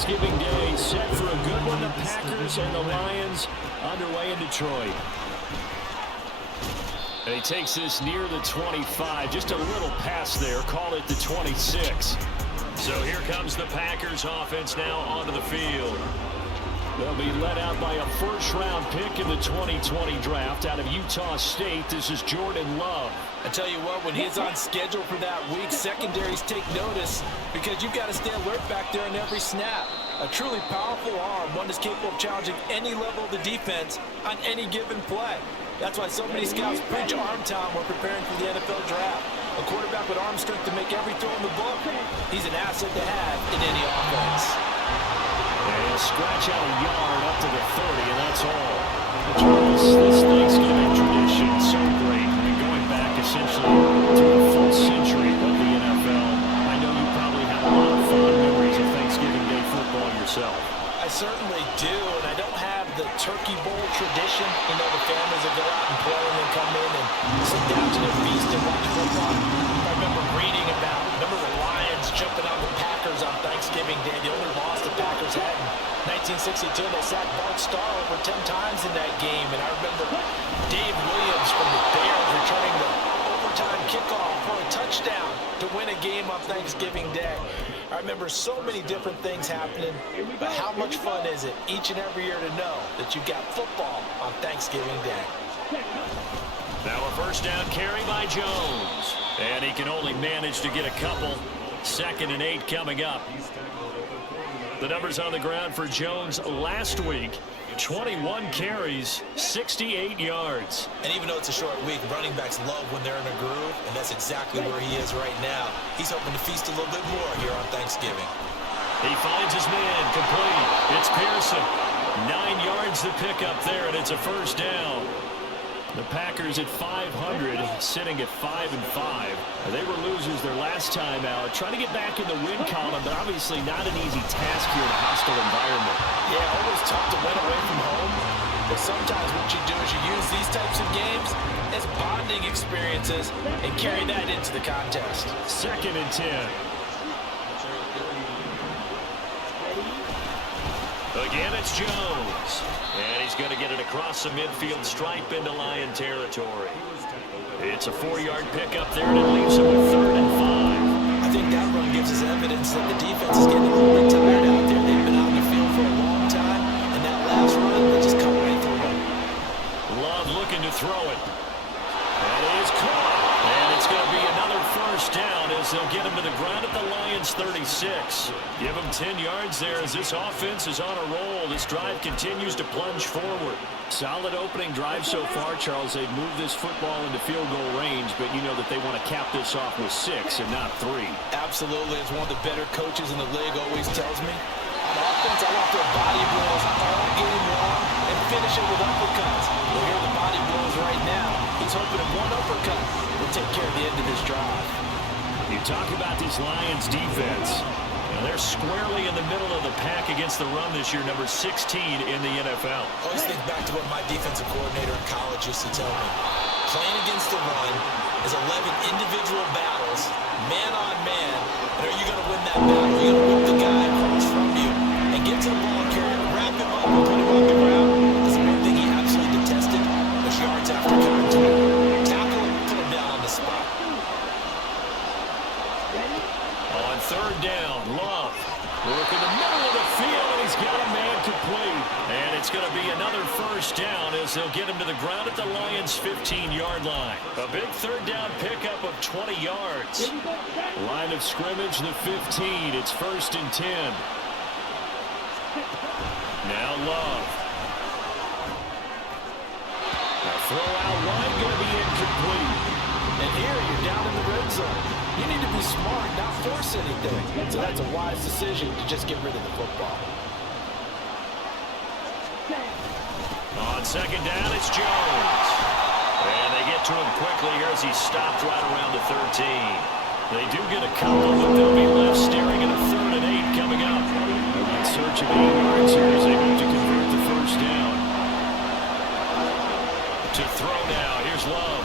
Thanksgiving Day set for a good one. The Packers and the Lions underway in Detroit. And he takes this near the 25. Just a little pass there. Call it the 26. So here comes the Packers offense now onto the field. They'll be led out by a first-round pick in the 2020 draft out of Utah State. This is Jordan Love. I tell you what, when he's on schedule for that week, secondaries take notice because you've got to stay alert back there on every snap. A truly powerful arm, one that's capable of challenging any level of the defense on any given play. That's why so many scouts preach arm time when preparing for the NFL draft. A quarterback with arm strength to make every throw in the book. He's an asset to have in any offense. And he'll scratch out a yard up to the 30, and that's all. This Thanksgiving tradition is so great. I mean, going back essentially to a full century of the NFL, I know you probably have a lot of fond memories of Thanksgiving Day football yourself. I certainly do, and I don't have the turkey bowl tradition. You know, the families that go out and play and then come in and sit down to their feast and watch football. I remember reading about, the Lions jumping on the Packers on Thanksgiving Day. The only loss the Packers had in 1962. They sacked Bart Starr over 10 times in that game. And I remember Dave Williams from the Bears returning the overtime kickoff for a touchdown to win a game on Thanksgiving Day. I remember so many different things happening, but how much fun is it each and every year to know that you've got football on Thanksgiving Day? Now a first down carry by Jones. And he can only manage to get a couple. 2nd and 8 coming up. The numbers on the ground for Jones last week. 21 carries, 68 yards. And even though it's a short week, running backs love when they're in a groove, and that's exactly where he is right now. He's hoping to feast a little bit more here on Thanksgiving. He finds his man, complete. It's Pearson. 9 yards to pick up there, and it's a first down. The Packers at 500, sitting at 5-5. They were losers their last time out. Trying to get back in the win column, but obviously not an easy task here in a hostile environment. Yeah, always tough to win away from home. But sometimes what you do is you use these types of games as bonding experiences and carry that into the contest. 2nd and 10. Again, it's Jones. And he's going to get it across the midfield stripe into Lion territory. It's a 4-yard pickup there, and it leaves him with 3rd and 5. I think that run gives us evidence that the defense is getting a little bit tired out there. They've been on the field for a long time, and that last run, they just come right through it. Love looking to throw it. And it is caught. And it's going to be another first down as they'll get him to the ground at the Lions 36. Give him 10 yards there as this offense is on a roll. This drive continues to plunge forward. Solid opening drive so far, Charles. They've moved this football into field goal range, but you know that they want to cap this off with 6 and not 3. Absolutely. As one of the better coaches in the league always tells me, on offense, I want their body blows all game long and finish it with uppercuts. Well, here are the body blows right now. He's hoping that one uppercut will take care of the end of this drive. You talk about this Lions defense. Now they're squarely in the middle of the pack against the run this year, number 16 in the NFL. Always think back to what my defensive coordinator in college used to tell me. Playing against the run is 11 individual battles, man on man. And are you going to win that battle? Are you going to whip the guy across from you and get to the ball carrier, wrap him up, and put him on the ground? That's the one thing he absolutely detested. The yards after contact. Tackle him, put him down on the spot. On 3rd down, Love working the middle of the field, and he's got a man complete. And it's going to be another first down as they'll get him to the ground at the Lions' 15-yard line. A big 3rd down pickup of 20 yards. Line of scrimmage, the 15. It's 1st and 10. Now Love. A throw out wide, going to be incomplete. And here you're down in the red zone. You need to be smart, not force anything. So that's a wise decision to just get rid of the football. On 2nd down, it's Jones. And they get to him quickly here as he stopped right around the 13. They do get a couple, but they'll be left staring at a 3rd and 8 coming up. In search of 8 yards here as they move to convert the first down. To throw now, here's Love.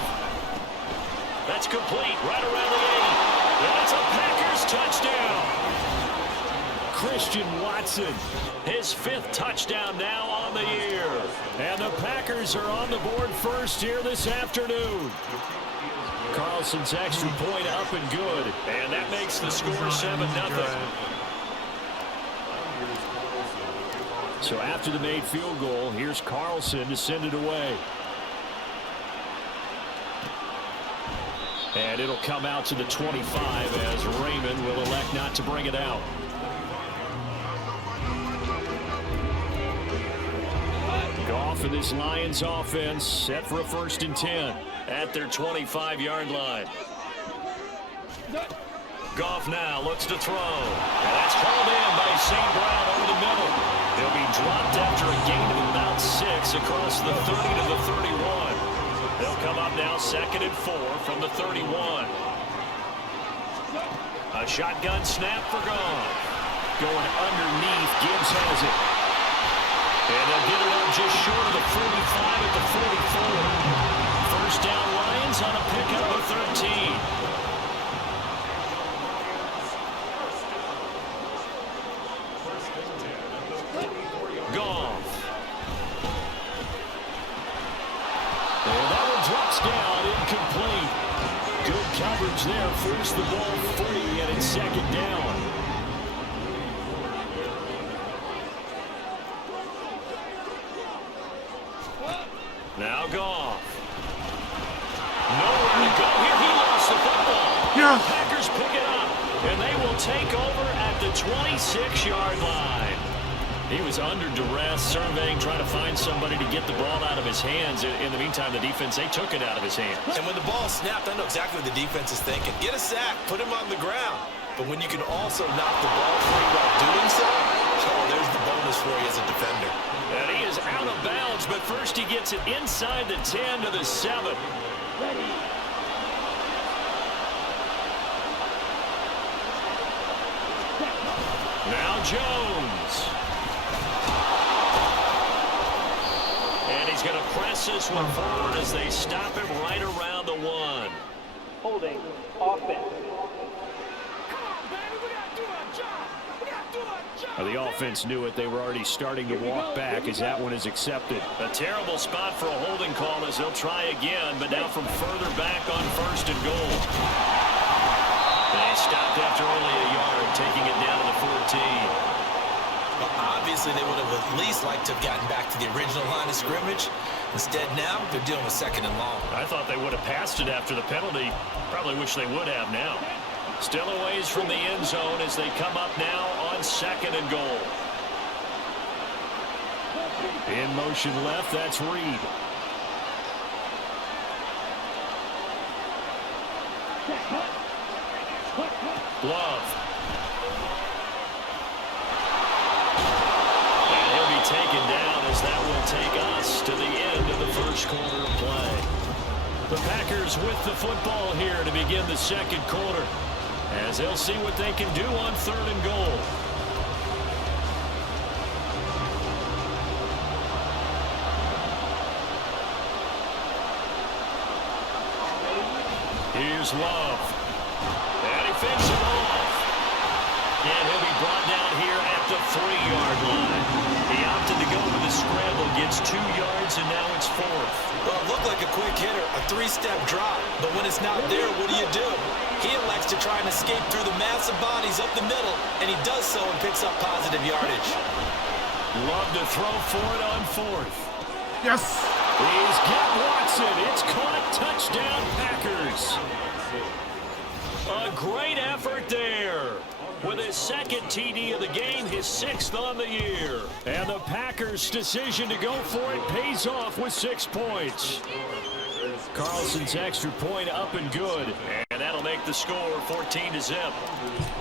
That's complete, right around the 8. And it's a Packers touchdown. Chris Christian Watson. His 5th touchdown now on the year. And the Packers are on the board first here this afternoon. Carlson's extra point up and good. And that makes the score 7-0. So after the made field goal, here's Carlson to send it away. And it'll come out to the 25 as Raymond will elect not to bring it out. Goff and this Lions offense set for a 1st and 10 at their 25-yard line. Goff now looks to throw. And that's hauled in by St. Brown over the middle. He'll be dropped after a gain of about 6 across the 30 to the 31. They'll come up now 2nd and 4 from the 31. A shotgun snap for Goff. Going underneath, Gibbs has it. And they'll get it up just short of the 45 at the 44. 1st down Lions on a pickup of 13. Down, incomplete. Good coverage there. Force the ball free, and it's 2nd down. Now Goff. Nowhere to go here. He lost the football. Yeah. The Packers pick it up, and they will take over at the 26-yard line. He was under duress, surveying, trying to find somebody to get the ball out of his hands. In the meantime, the defense, they took it out of his hands. And when the ball snapped, I know exactly what the defense is thinking. Get a sack, put him on the ground. But when you can also knock the ball free while doing so, oh, there's the bonus for you as a defender. And he is out of bounds, but first he gets it inside the 10 to the 7. Ready. Now Jones. He's going to press this one forward as they stop him right around the 1. Holding offense. The offense knew it. They were already starting to walk back as that one is accepted. A terrible spot for a holding call as they'll try again, but now from further back on 1st and goal. They stopped after only a yard, taking it down to the 14. Well, obviously, they would have at least liked to have gotten back to the original line of scrimmage. Instead, now, they're dealing with 2nd and long. I thought they would have passed it after the penalty. Probably wish they would have now. Still a ways from the end zone as they come up now on 2nd and goal. In motion left, that's Reed. Love. Taken down as that will take us to the end of the 1st quarter of play. The Packers with the football here to begin the 2nd quarter as they'll see what they can do on 3rd and goal. Here's Love. And he fakes it off. And he'll be brought down here at the 3-yard line. He opted to go with the scramble, gets 2 yards, and now it's 4th. Well, it looked like a quick hitter, a 3-step drop. But when it's not there, what do? He elects to try and escape through the massive bodies up the middle, and he does so and picks up positive yardage. Love to throw for it on 4th. Yes. He's got Watson. It's caught. Touchdown, Packers. A great effort there. With his 2nd TD of the game, his 6th on the year. And the Packers' decision to go for it pays off with 6 points. Carlson's extra point up and good. And that'll make the score 14-0.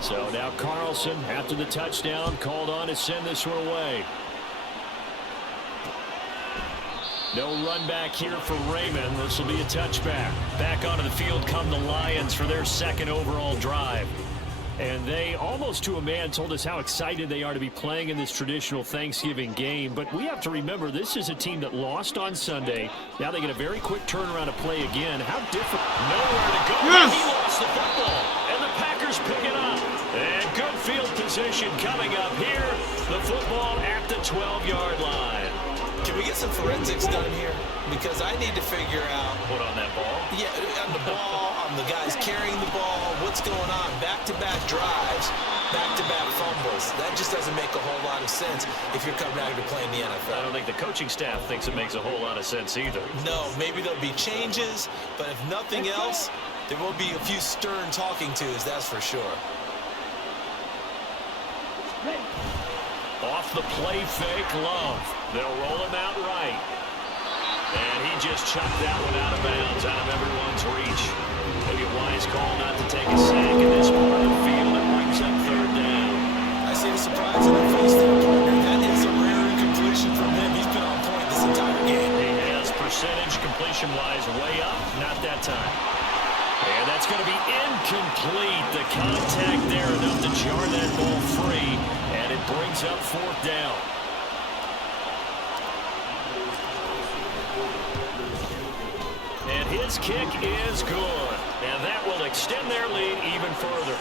So now Carlson, after the touchdown, called on to send this one away. No run back here for Raymond. This will be a touchback. Back onto the field come the Lions for their 2nd overall drive. And they, almost to a man, told us how excited they are to be playing in this traditional Thanksgiving game. But we have to remember, this is a team that lost on Sunday. Now they get a very quick turnaround to play again. How different. Nowhere to go. Yes. He lost the football. And the Packers pick it up. And good field position coming up here. The football at the 12-yard line. Can we get some forensics done here? Because I need to figure out. Put on that ball. Yeah, on the ball, on the guys carrying the ball, what's going on? Back-to-back drives, back-to-back fumbles. That just doesn't make a whole lot of sense if you're coming out here to play in the NFL. I don't think the coaching staff thinks it makes a whole lot of sense either. No, maybe there'll be changes, but if nothing else, there will be a few stern talking tos, that's for sure. Off the play fake, Love. They'll roll him out right. And he just chucked that one out of bounds, out of everyone's reach. Maybe a wise call not to take a sack in this part of the field. It brings up third down. I see the surprise in the face there, partner. That is a rare incompletion from him. He's been on point this entire game. He has percentage completion-wise way up. Not that time. And that's going to be incomplete. The contact there enough to jar that ball free. And it brings up fourth down. And his kick is good. And that will extend their lead even further.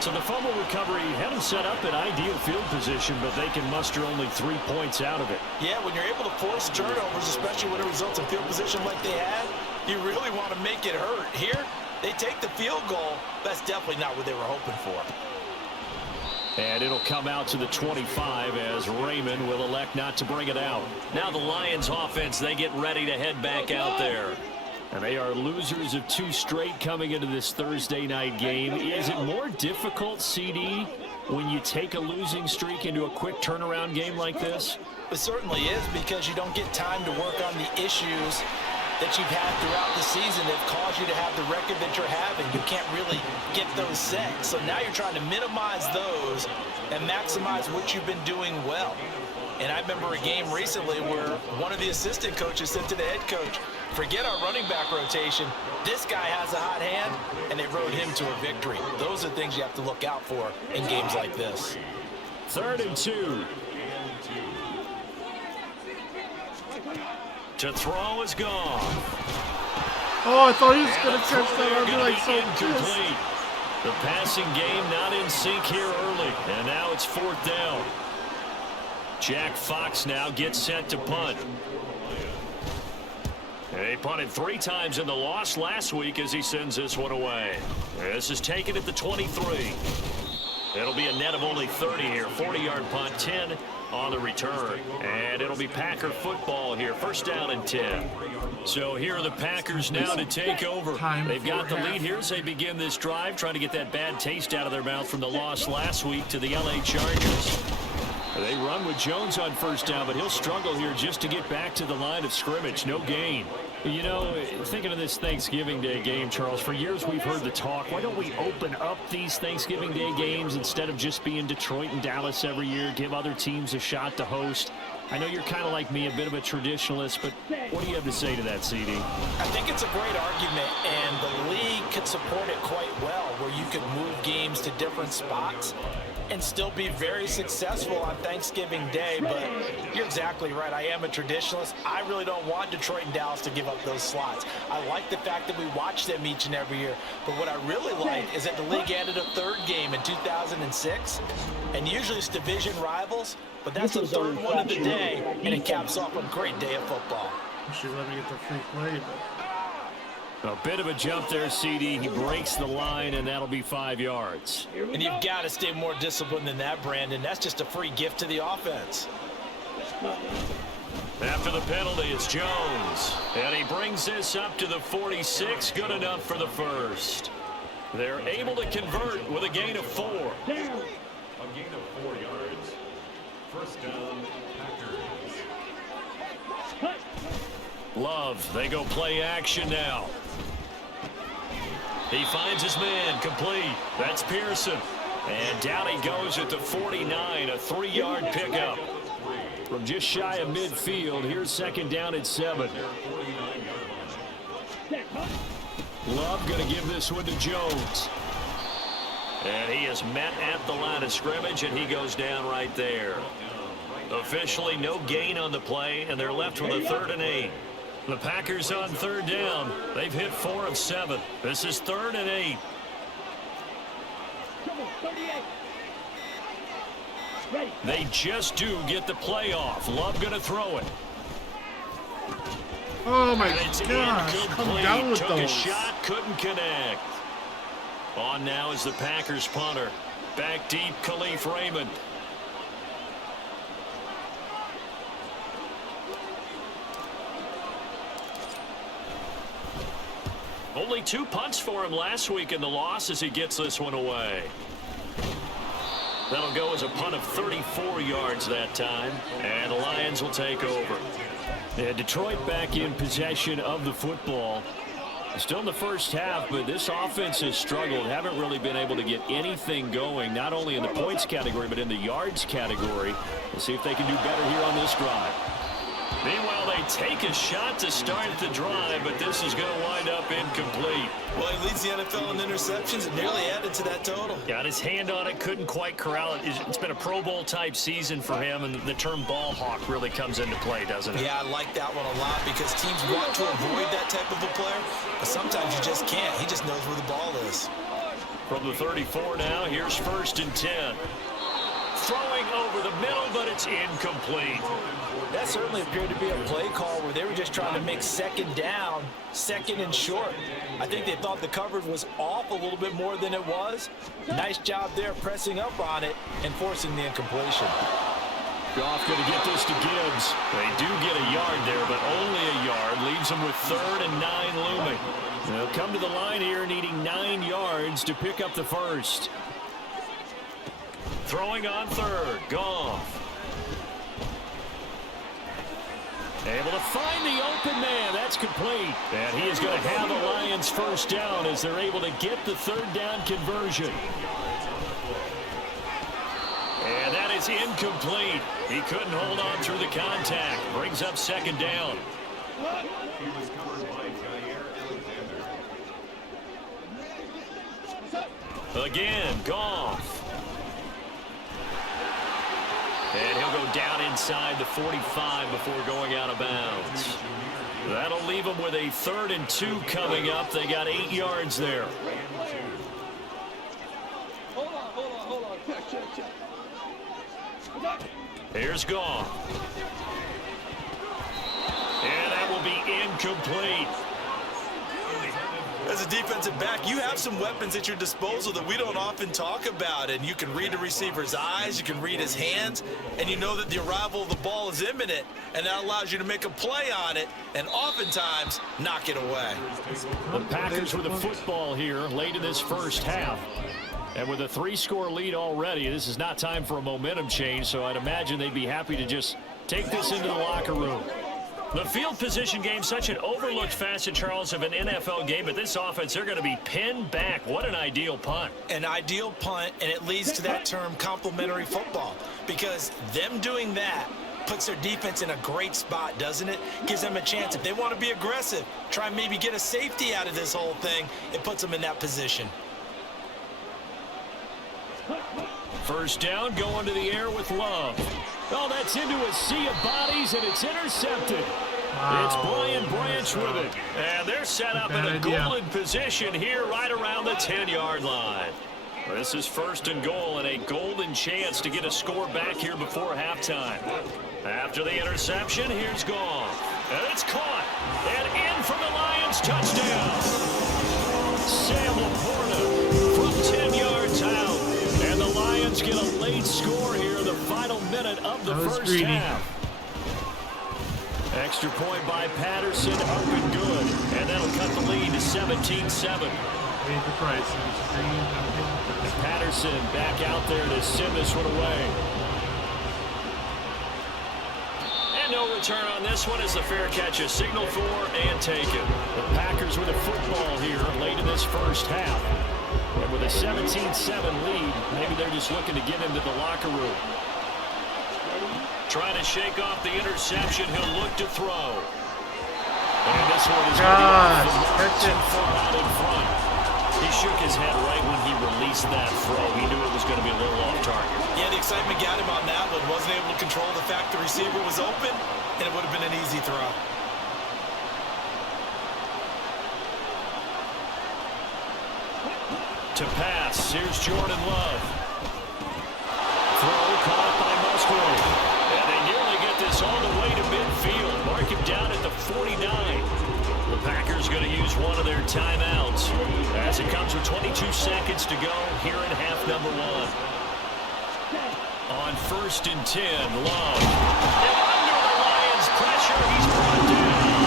So the fumble recovery had them set up in ideal field position, but they can muster only 3 points out of it. Yeah, when you're able to force turnovers, especially when it results in field position like they had, you really want to make it hurt. Here, they take the field goal. That's definitely not what they were hoping for. And it'll come out to the 25 as Raymond will elect not to bring it out. Now the Lions offense, they get ready to head back out there. And they are losers of 2 straight coming into this Thursday night game. Is it more difficult, CD, when you take a losing streak into a quick turnaround game like this? It certainly is, because you don't get time to work on the issues that you've had throughout the season that caused you to have the record that you're having. You can't really get those set. So now you're trying to minimize those and maximize what you've been doing well. And I remember a game recently where one of the assistant coaches said to the head coach, forget our running back rotation. This guy has a hot hand, and they rode him to a victory. Those are things you have to look out for in games like this. 3rd and 2. To throw is gone. Oh, I thought he was going to catch that. I'd be like so incomplete. The passing game not in sync here early, and now it's 4th down. Jack Fox now gets set to punt. He punted 3 times in the loss last week as he sends this one away. This is taken at the 23. It'll be a net of only 30 here. 40-yard punt, 10 on the return. And it'll be Packer football here. 1st down and 10. So here are the Packers now to take over. They've got the lead here as they begin this drive, trying to get that bad taste out of their mouth from the loss last week to the LA Chargers. They run with Jones on 1st down, but he'll struggle here just to get back to the line of scrimmage. No gain. You know, thinking of this Thanksgiving Day game, Charles, for years we've heard the talk, why don't we open up these Thanksgiving Day games instead of just being Detroit and Dallas every year, give other teams a shot to host? I know you're kind of like me, a bit of a traditionalist, but what do you have to say to that, CD? I think it's a great argument, and the league could support it quite well, where you could move games to different spots and still be very successful on Thanksgiving Day. But you're exactly right. I am a traditionalist. I really don't want Detroit and Dallas to give up those slots. I like the fact that we watch them each and every year. But what I really like is that the league added a 3rd game in 2006. And usually it's division rivals, but that's the 3rd one of the day, and it caps off a great day of football. Should let me get the free play, A bit of a jump there, CD. He breaks the line, and that'll be 5 yards. And you've got to stay more disciplined than that, Brandon. That's just a free gift to the offense. After the penalty, it's Jones. And he brings this up to the 46. Good enough for the 1st. They're able to convert with a gain of 4. A gain of 4 yards. 1st down, Packers. Love, they go play action now. He finds his man, complete. That's Pearson. And down he goes at the 49, a 3-yard pickup. From just shy of midfield, here's 2nd down at 7. Love going to give this one to Jones. And he is met at the line of scrimmage, and he goes down right there. Officially no gain on the play, and they're left with a 3rd and 8. The Packers on 3rd down. They've hit 4 of 7. This is 3rd and 8. They just do get the playoff. Love going to throw it. Oh my It's gosh. Come down with Took those. a shot, couldn't connect. On now is the Packers punter. Back deep, Khalif Raymond. Only 2 punts for him last week in the loss as he gets this one away. That'll go as a punt of 34 yards that time, and the Lions will take over. Yeah, Detroit back in possession of the football. Still in the first half, but this offense has struggled. Haven't really been able to get anything going, not only in the points category, but in the yards category. We'll see if they can do better here on this drive. Meanwhile, they take a shot to start the drive, but this is going to wind up incomplete. Well, he leads the NFL in interceptions and nearly added to that total. Got his hand on it, couldn't quite corral it. It's been a Pro Bowl type season for him, and the term ball hawk really comes into play, doesn't it? Yeah, I like that one a lot because teams want to avoid that type of a player, but sometimes you just can't. He just knows where the ball is. From the 34 now, here's 1st and 10. Throwing over the middle, but it's incomplete. That certainly appeared to be a play call where they were just trying to make 2nd down, 2nd and short. I think they thought the coverage was off a little bit more than it was. Nice job there pressing up on it and forcing the incompletion. Goff going to get this to Gibbs. They do get a yard there, but only a yard. Leaves them with 3rd and 9 looming. They'll come to the line here needing 9 yards to pick up the first. Throwing on 3rd, Goff. Able to find the open man. That's complete. And he is going to have the Lions first down as they're able to get the 3rd down conversion. And that is incomplete. He couldn't hold on through the contact. Brings up 2nd down. He was covered by Jair Alexander. Again, Goff. And he'll go down inside the 45 before going out of bounds. That'll leave them with a 3rd and 2 coming up. They got 8 yards there. Hold on. Check. Here's Goff. And that will be incomplete. As a defensive back, you have some weapons at your disposal that we don't often talk about. And you can read the receiver's eyes, you can read his hands, and you know that the arrival of the ball is imminent. And that allows you to make a play on it and oftentimes knock it away. The Packers with the football here late in this first half. And with a 3-score lead already, this is not time for a momentum change, so I'd imagine they'd be happy to just take this into the locker room. The field position game, such an overlooked facet, Charles, of an NFL game, but this offense, they're going to be pinned back. What an ideal punt. An ideal punt, and it leads to that term complementary football, because them doing that puts their defense in a great spot, doesn't it? Gives them a chance. If they want to be aggressive, try and maybe get a safety out of this whole thing, it puts them in that position. First down, going to the air with Love. Oh, that's into a sea of bodies, and it's intercepted. Wow. It's Brian Branch with it. And they're set up in a golden position here right around the 10-yard line. This is 1st and goal and a golden chance to get a score back here before halftime. After the interception, here's Goff. And it's caught. And in for the Lions touchdown. Sam Laporta from 10 yards out. And the Lions get a late score here in the final minute of the first half. Extra point by Patterson, up and good. And that'll cut the lead to 17-7. Patterson back out there to send this one away. And no return on this one as the fair catch is signaled for and taken. The Packers with a football here late in this first half. And with a 17-7 lead, maybe they're just looking to get into the locker room. Trying to shake off the interception. He'll look to throw. And this one is going to be too far out in front. He shook his head right when he released that throw. He knew it was going to be a little off target. Yeah, the excitement got him on that one. Wasn't able to control the fact the receiver was open, and it would have been an easy throw. To pass, here's Jordan Love. Throw caught by Musgrave. And they nearly get this all the way to midfield. Mark him down at the 49. The Packers going to use one of their timeouts as it comes with 22 seconds to go here in half number 1. On 1st and 10, Love. And under the Lions' pressure, he's brought down.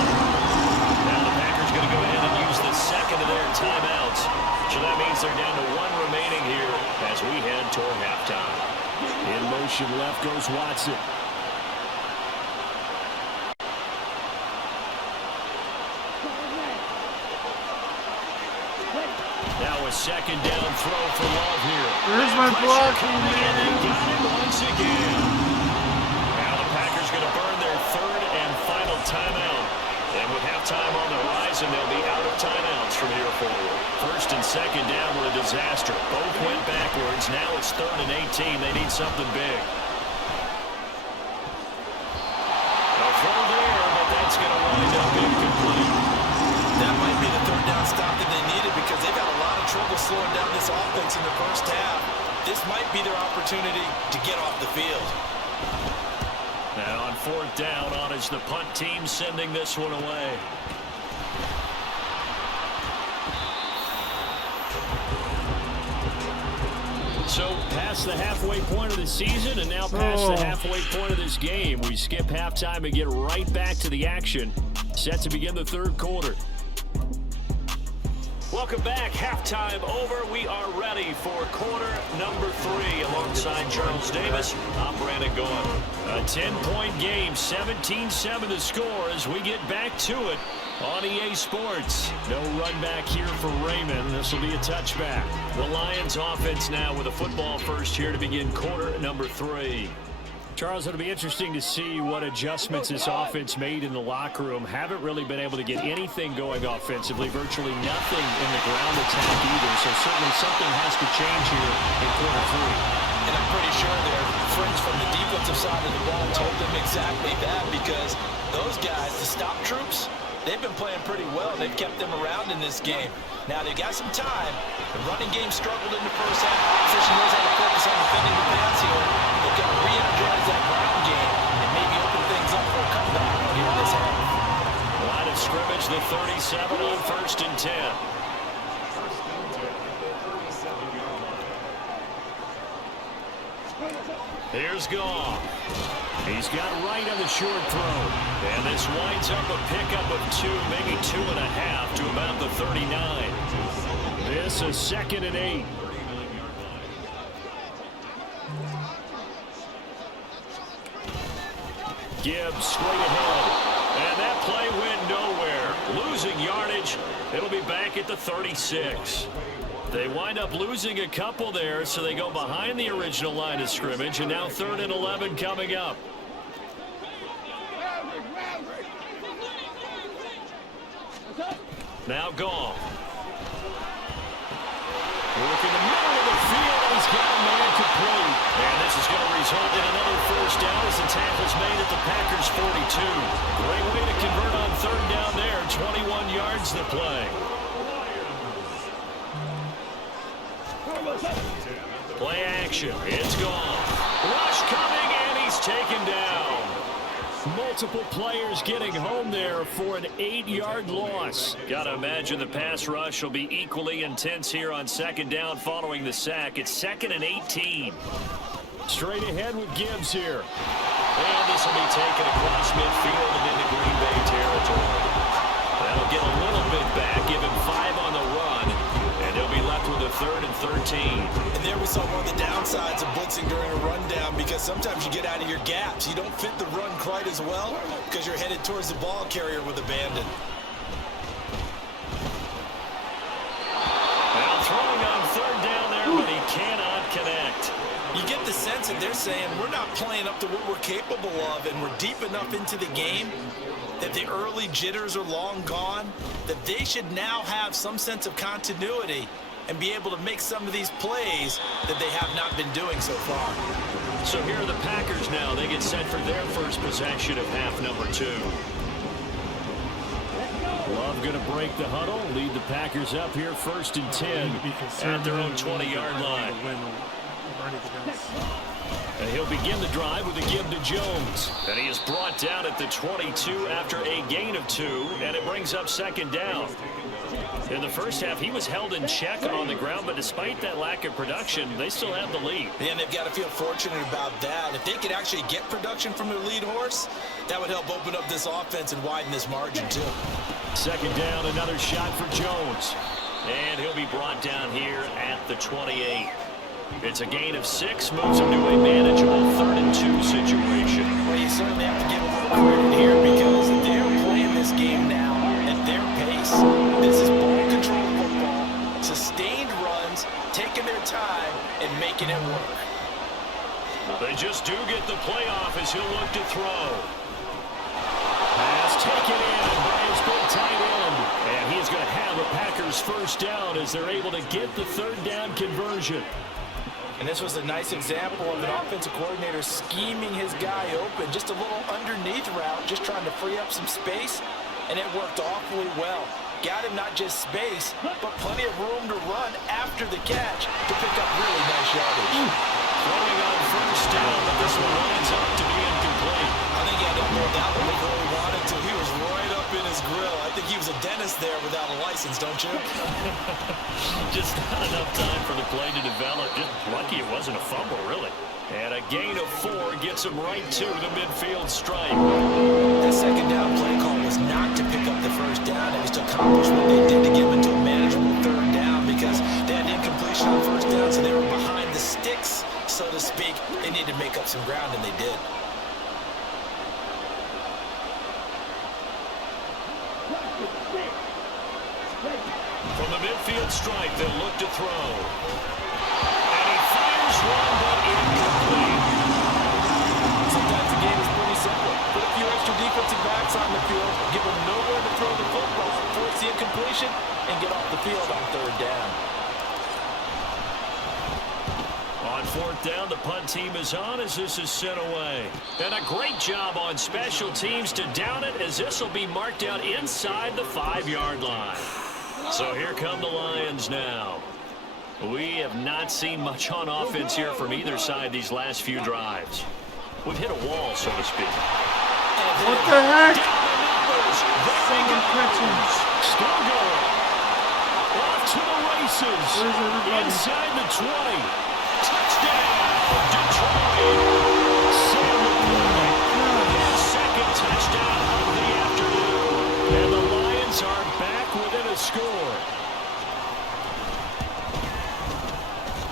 Now the Packers going to go ahead and use the second of their timeouts. So that means they're down to 1 remaining here as we head toward halftime. In motion left goes Watson. Now a second down throw for Love here. There's my blocking, And they man. got him once again. Now the Packers going to burn their 3rd and final timeout. And with halftime on the horizon, they'll be out of timeouts from here forward. 1st and 2nd down were a disaster. Both went backwards. Now it's 3rd and 18. They need something big. A throw there, but that's going to wind up incomplete. That might be the 3rd down stop that they needed because they've had a lot of trouble slowing down this offense in the first half. This might be their opportunity to get off the field. Now on 4th down, on is the punt team sending this one away. So past the halfway point of the season and now past the halfway point of this game. We skip halftime and get right back to the action. Set to begin the 3rd quarter. Welcome back. Halftime over. We are ready for quarter number 3 alongside Charles Davis. I'm Brandon Gaughan. A 10-point game, 17-7 the score as we get back to it on EA Sports. No run back here for Raymond. This will be a touchback. The Lions offense now with a football first here to begin quarter number 3. Charles, it'll be interesting to see what adjustments this offense made in the locker room. Haven't really been able to get anything going offensively, virtually nothing in the ground attack either. So certainly something has to change here in quarter 3. And I'm pretty sure their friends from the defensive side of the ball told them exactly that because those guys, the stop troops, they've been playing pretty well. They've kept them around in this game. Now they've got some time. The running game struggled in the first half. Opposition knows how to focus on defending the pass here. They've got to re-energize that ground game and maybe open things up for a comeback here in this half. Line of scrimmage, the 37 on 1st and 10. Here's Goff. He's got right on the short throw. And this winds up a pickup of 2, maybe 2.5 to about the 39. This is 2nd and 8. Gibbs straight ahead. And that play went nowhere. Losing yardage. It'll be back at the 36. They wind up losing a couple there, so they go behind the original line of scrimmage, and now 3rd and 11 coming up. Now Goff. Work in the middle of the field, and he's got a man complete. And this is going to result in another 1st down as the tackle's made at the Packers' 42. Great way to convert on 3rd down there. 21 yards to play. Play action. It's gone. Rush coming, and he's taken down. Multiple players getting home there for an 8-yard loss. Got to imagine the pass rush will be equally intense here on 2nd down following the sack. It's 2nd and 18. Straight ahead with Gibbs here. And this will be taken across midfield and into Green Bay territory. That'll get a little bit back, give him 5 on the run. And they'll be left with a 3rd and 13. And there we saw one of the downsides of blitzing during a rundown because sometimes you get out of your gaps. You don't fit the run quite as well because you're headed towards the ball carrier with abandon. Now throwing on 3rd down there, but he cannot connect. You get the sense that they're saying we're not playing up to what we're capable of and we're deep enough into the game that the early jitters are long gone, that they should now have some sense of continuity and be able to make some of these plays that they have not been doing so far. So here are the Packers now. They get set for their first possession of half number 2. Love going to break the huddle, lead the Packers up here 1st and 10 at their own 20-yard line. And he'll begin the drive with a give to Jones. And he is brought down at the 22 after a gain of 2, and it brings up 2nd down. In the first half, he was held in check on the ground, but despite that lack of production, they still have the lead. And they've got to feel fortunate about that. If they could actually get production from their lead horse, that would help open up this offense and widen this margin, too. 2nd down, another shot for Jones. And he'll be brought down here at the 28. It's a gain of 6, moves him to a manageable 3rd and 2 situation. Well, you certainly have to give a little credit here because they're playing this game now at their pace. This is ball control football, sustained runs, taking their time, and making it work. They just do get the playoff as he'll look to throw. Pass taken in by his big tight end. And he's going to have a Packers 1st down as they're able to get the 3rd down conversion. And this was a nice example of an offensive coordinator scheming his guy open. Just a little underneath route, just trying to free up some space, and it worked awfully well. Got him not just space, but plenty of room to run after the catch to pick up really nice yardage. Throwing on 1st down, but this one winds up to be incomplete. I think he had to hold that one before he wanted to. He was right up in his grill. I think he was a dentist there without a license, don't you? Just not enough time for the play to develop. Just lucky it wasn't a fumble, really. And a gain of 4 gets him right to the midfield stripe. That 2nd down play call was not to pick up the 1st down. It was to accomplish what they did to get him into a manageable 3rd down because they had incompletion on 1st down, so they were behind the sticks, so to speak. They needed to make up some ground, and they did. From the midfield stripe, they'll look to throw. And he fires one, but incomplete. Sometimes the game is pretty simple. Put a few extra defensive backs on the field, give them nowhere to throw the football, force the incompletion, and get off the field on 3rd down. On 4th down, the punt team is on as this is sent away. And a great job on special teams to down it as this will be marked out inside the 5-yard line. So here come the Lions now. We have not seen much on offense here from either side these last few drives. We've hit a wall, so to speak. What the heck? There he goes. Still going. Off to the races. Inside the 20. Touchdown, Detroit. Sam McCoy. His 2nd touchdown of the afternoon. And the Lions are back within a score.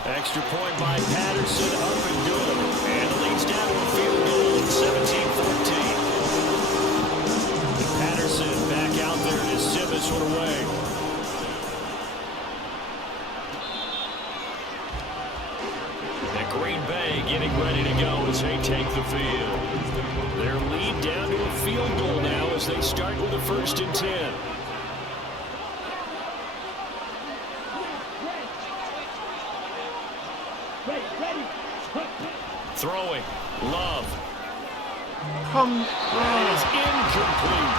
Extra point by Patterson, up and good. And leads down to a field goal, 17-14. Patterson back out there to send this one away. And Green Bay getting ready to go as they take the field. Their lead down to a field goal now as they start with a 1st and 10. Throwing. Love. That is incomplete.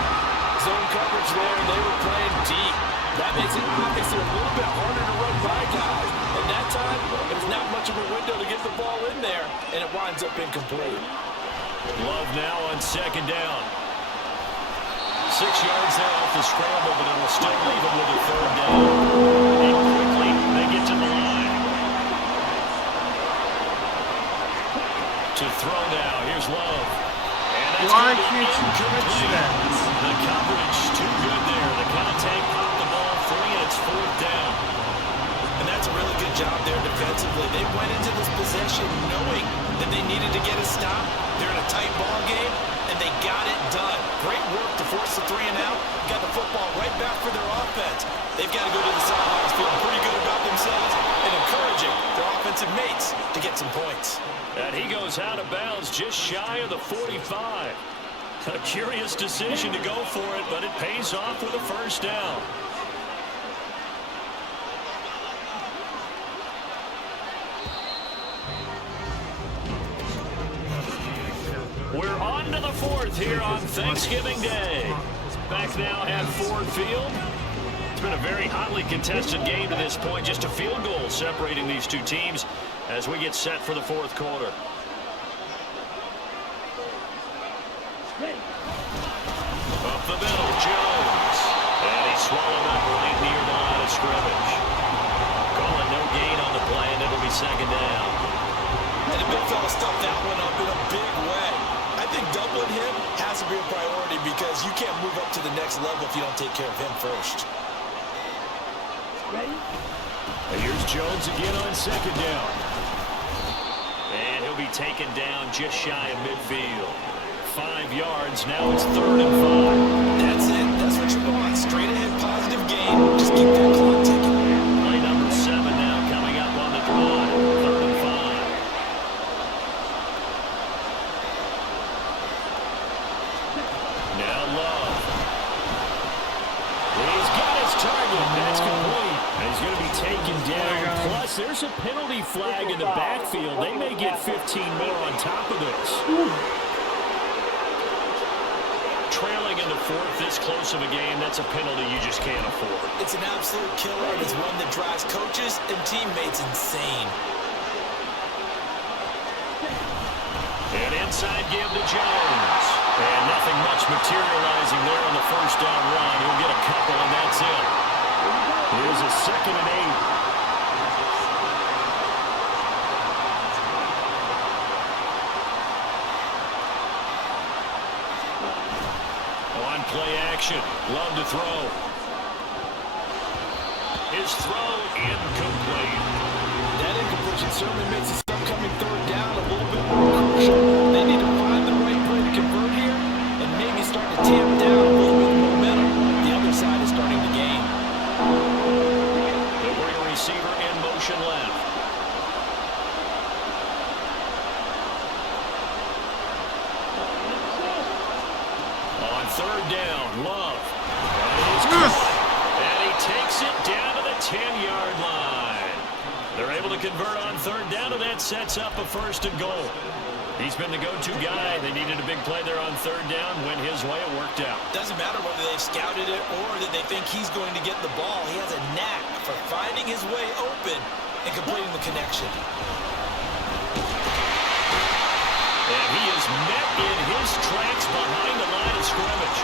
Zone coverage there. They were playing deep. That makes it obviously a little bit harder to run by guys. And that time, there's not much of a window to get the ball in there, and it winds up incomplete. Love now on 2nd down. 6 yards there off the scramble, but it'll still leave him with a 3rd down. And quickly, they get to the line. To throw now. Here's Love. And that's Why can't you catch that? The coverage too good there. The contact popped the ball free, and it's 4th down. And that's a really good job there defensively. They went into this possession knowing that they needed to get a stop. They're in a tight ball game, and they got it done. Great work to force the 3 and out. Got the football right back for their offense. They've got to go to the sidelines feeling pretty good about themselves and encouraging their offensive mates to get some points. And he goes out of bounds just shy of the 45. A curious decision to go for it, but it pays off with a 1st down. We're on to the 4th here on Thanksgiving Day. back now at Ford Field. It's been a very hotly contested game to this point. Just a field goal separating these two teams as we get set for the fourth quarter. Up the middle, Jones. And he swallowed up right near the line of scrimmage. Calling no gain on the play, and it'll be second down. And the big fella stuffed that one up in a big way. I think doubling him has to be a priority because you can't move up to the next level if you don't take care of him first. Ready? And here's Jones again on second down. And he'll be taken down just shy of midfield. 5 yards, now it's 3rd and 5. That's it. That's what you want. Straight ahead, positive gain. Just keep that clock ticking. Play number 7 now coming up on the drive. 3rd and 5. Now Love. He's got his target. That's complete. And he's going to be taken down. Plus, there's a penalty flag in the backfield. They may get 15 more on top of this. Trailing in the fourth, this close of a game, that's a penalty you just can't afford. It's an absolute killer, and it's one that drives coaches and teammates insane. And inside give to Jones. And nothing much materializing there on the first down run. He'll get a couple, and that's it. Here's a 2nd and 8. Play action. Love to throw. His throw incomplete. That incompletion certainly makes this upcoming 3rd down a little bit more crucial. They need to find the right play to convert here and maybe start to tamp down a little bit of momentum. The other side is starting to gain. They'll bring a receiver in motion left. On 3rd down, Love. And he takes it down to the 10-yard line. They're able to convert on 3rd down, and that sets up a 1st and goal. He's been the go-to guy. They needed a big play there on 3rd down. Went his way, it worked out. Doesn't matter whether they've scouted it or that they think he's going to get the ball. He has a knack for finding his way open and completing the connection. And he is met in his tracks behind the line of scrimmage.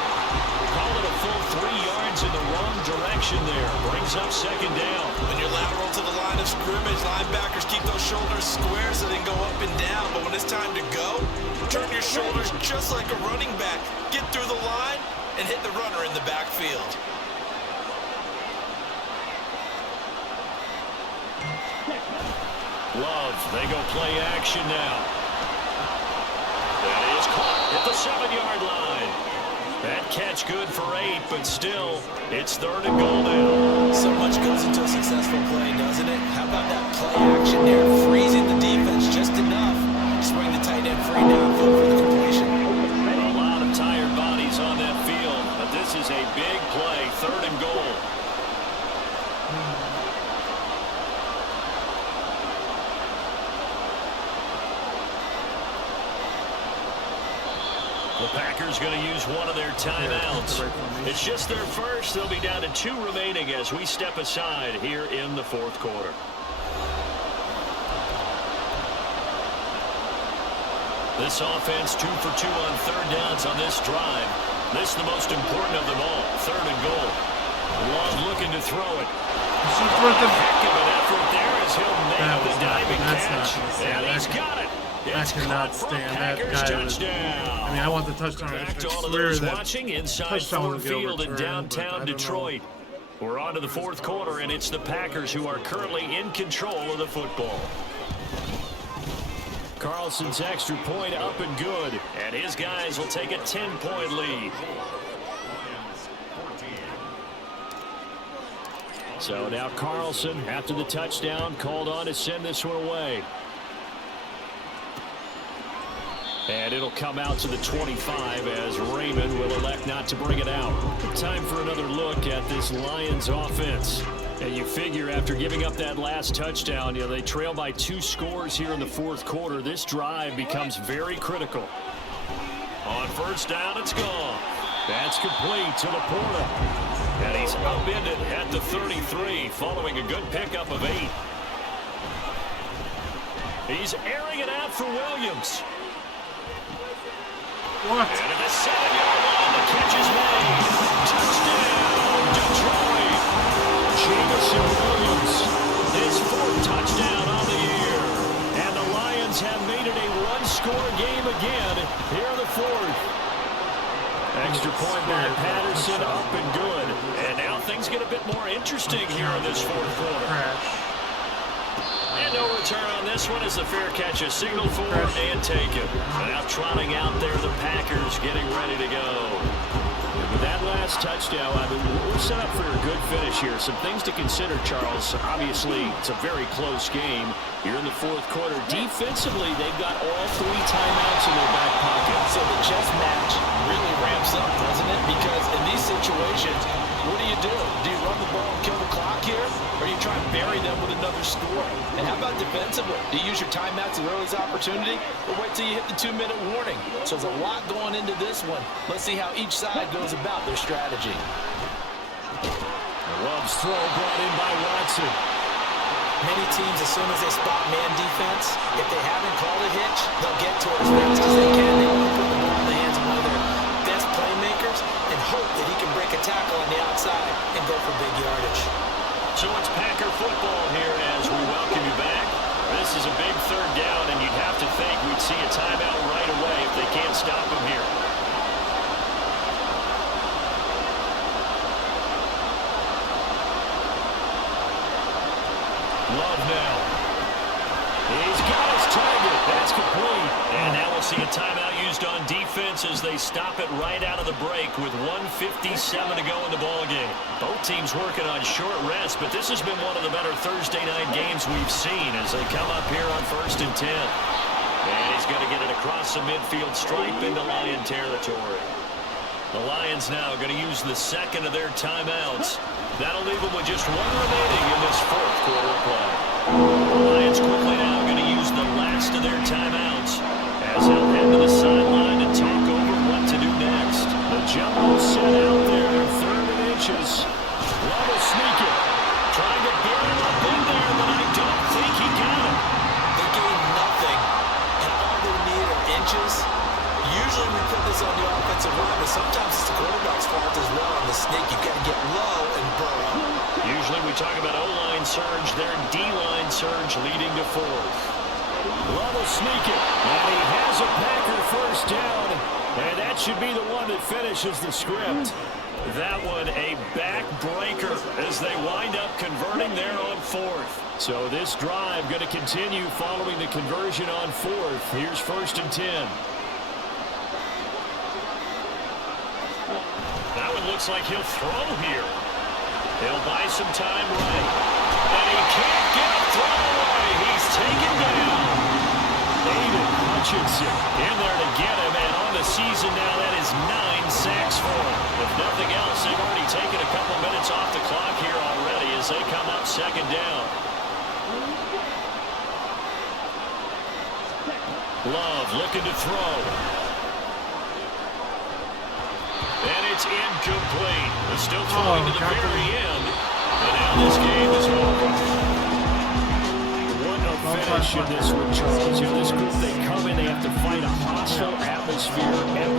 Call it a full 3 yards in the wrong direction there. Brings up 2nd down. When you're lateral to the line of scrimmage, linebackers keep those shoulders square so they can go up and down. But when it's time to go, turn your shoulders just like a running back. Get through the line and hit the runner in the backfield. Love, they go play action now. That is caught at the 7-yard line. That catch good for 8, but still, it's 3rd and goal now. So much goes into a successful play, doesn't it? How about that play action there? Freezing the defense just enough. Swing the tight end free downfield for the completion. A lot of tired bodies on that field, but this is a big play, 3rd and goal. The Packers going to use one of their timeouts. It's just their first. They'll be down to 2 remaining as we step aside here in the fourth quarter. This offense 2 for 2 on 3rd downs on this drive. This is the most important of them all. 3rd and goal. Love looking to throw it. Heck of an effort there as he'll nail the diving catch. And he's got it. I cannot stand that guy. I mean, I want the touchdown. Back to all of Swear those that watching inside touchdown Ford would get Field in overturned, downtown but I don't Detroit. We're on to the fourth quarter, and it's the Packers who are currently in control of the football. Carlson's extra point up and good, and his guys will take a 10-point lead. So now Carlson, after the touchdown, called on to send this one away. And it'll come out to the 25 as Raymond will elect not to bring it out. Time for another look at this Lions offense. And you figure after giving up that last touchdown, they trail by 2 scores here in the fourth quarter. This drive becomes very critical. On 1st down, it's gone. That's complete to Laporta. And he's upended at the 33 following a good pickup of 8. He's airing it out for Williams. What? And at the 7-yard line, the catch is made. Touchdown, Detroit. Jamison Williams, his 4th touchdown on the year. And the Lions have made it a one-score game again here in the 4th. Extra point by Patterson, up and good. And now things get a bit more interesting here in this 4th quarter. And no return on this one as the fair catch is signaled for and taken. Now trotting out there, the Packers getting ready to go. And with that last touchdown, I mean, we're set up for a good finish here. Some things to consider, Charles. Obviously, it's a very close game here in the 4th quarter. Defensively, they've got all 3 timeouts in their back pocket. So the chess match really ramps up, doesn't it? Because in these situations, what do? Do you run the ball and kill the clock here? Or do you try and bury them with another score? And how about defensively? Do you use your timeouts at earliest opportunity? Or wait till you hit the 2-minute warning? So there's a lot going into this one. Let's see how each side goes about their strategy. Love's throw brought in by Watson. Many teams, as soon as they spot man defense, if they haven't called a hitch, they'll get to it as fast as they can. They want to put the ball in the hands of one of their best playmakers and hope that he can break a tackle on the outside and go for big yardage. So it's Packer football here as we welcome you back. This is a big 3rd down, and you'd have to think we'd see a timeout right away if they can't stop him here. Love now. He's got his target. That's complete. And now we'll see a timeout used on defense as they stop it right out of the break with 1:57 to go in the ballgame. Both teams working on short rest, but this has been one of the better Thursday night games we've seen as they come up here on 1st and 10. And he's going to get it across the midfield stripe into Lion territory. The Lions now going to use the 2nd of their timeouts. That'll leave them with just 1 remaining in this 4th quarter of play. The Lions quickly now going to use the last of their timeouts as they'll head to the sideline and talk over what to do next. The jumbo set out there in 3rd and inches. Love will sneak it. Trying to bury him up in there, but I don't think he got it. They gain nothing, and all they need are inches. Usually we put this on the offensive line, but sometimes it's the quarterback's fault as well on the sneak. You've got to get low and burrow. Usually we talk about O-line surge, their D-line surge leading to 4th. Love will sneak it, and he has a Packer 1st down, and that should be the one that finishes the script. That one a backbreaker as they wind up converting there on 4th. So this drive going to continue following the conversion on 4th. Here's 1st and 10. That one looks like he'll throw here. He'll buy some time right. And he can't get a throw away. He's taken down. David Hutchinson in there to get him. And on the season now, that is 9 sacks for him. If nothing else, they've already taken a couple minutes off the clock here already as they come up 2nd down. Love looking to throw. And it's incomplete. They're still throwing to the very end. And now this game is over. What a finish in this one, Charles. You know, this group, they come in, they have to fight a hostile atmosphere every